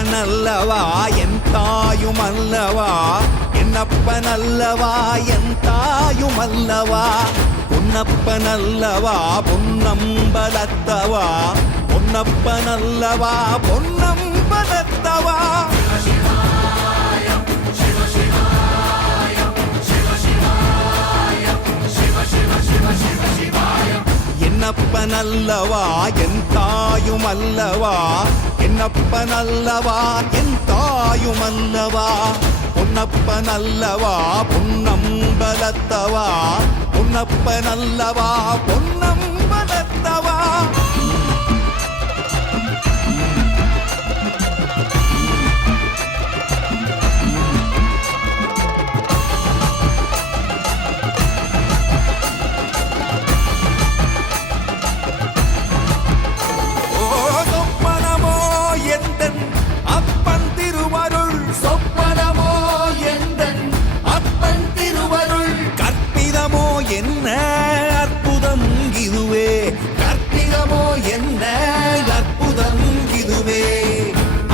என்னப்பனல்லவா என் தாயுமல்லவா, என்னப்பனல்லவா என் தாயுமல்லவா, பொன்னப்பனல்லவா பொன்னம்பலத்தவா, பொன்னப்பனல்லவா பொன்னம்பலத்தவா. என்னப்பனல்லவா என் தாயுமல்லவா, என்னப்பனல்லவா என் தாயுமல்லவா, பொன்னப்பனல்லவா பொன்னம்பலத்தவா, பொன்னப்பனல்லவா பொன்னம்பலத்தவா. என்ன அற்புதம் இதுவே, கற்பிதமோ என்ன அற்புதம் இதுவே.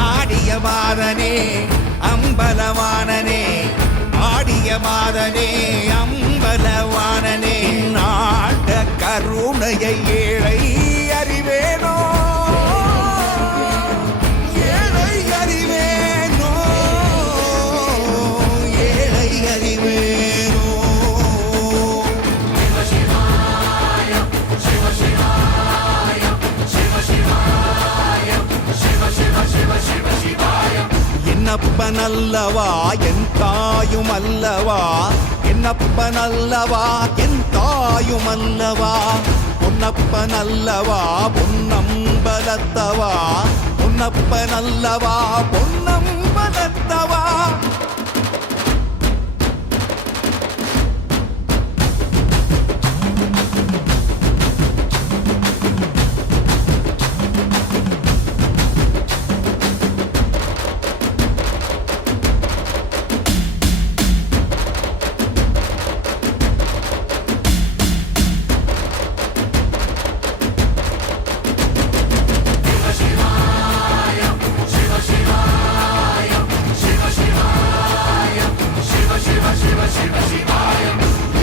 ஆடிய மாதனே அம்பலவானனே, ஆடிய மாதனே அம்பலவானனே, நாட கருணையை ஏழை அறிவேனோ, ஏழை அறிவேனோ, ஏழை அறிவேனோ. என்னப்பனல்லவா என் தாயுமல்லவா, என்னப்பனல்லவா என் தாயுமல்லவா, பொன்னப்பனல்லவா பொன்னம்பலத்தவா, பொன்னப்பனல்லவா பொன்னம்பலத்தவா.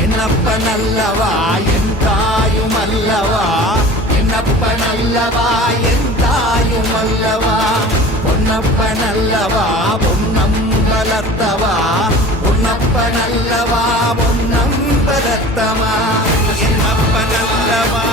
என்னப்பனல்லவா என் தாயுமல்லவா, என்னப்பனல்லவா என் தாயுமல்லவா, பொன்னப்பனல்லவா பொன்னம்பலத்தவா, பொன்னப்பனல்லவா பொன்னம்பலத்தவா. என்னப்பனல்லவா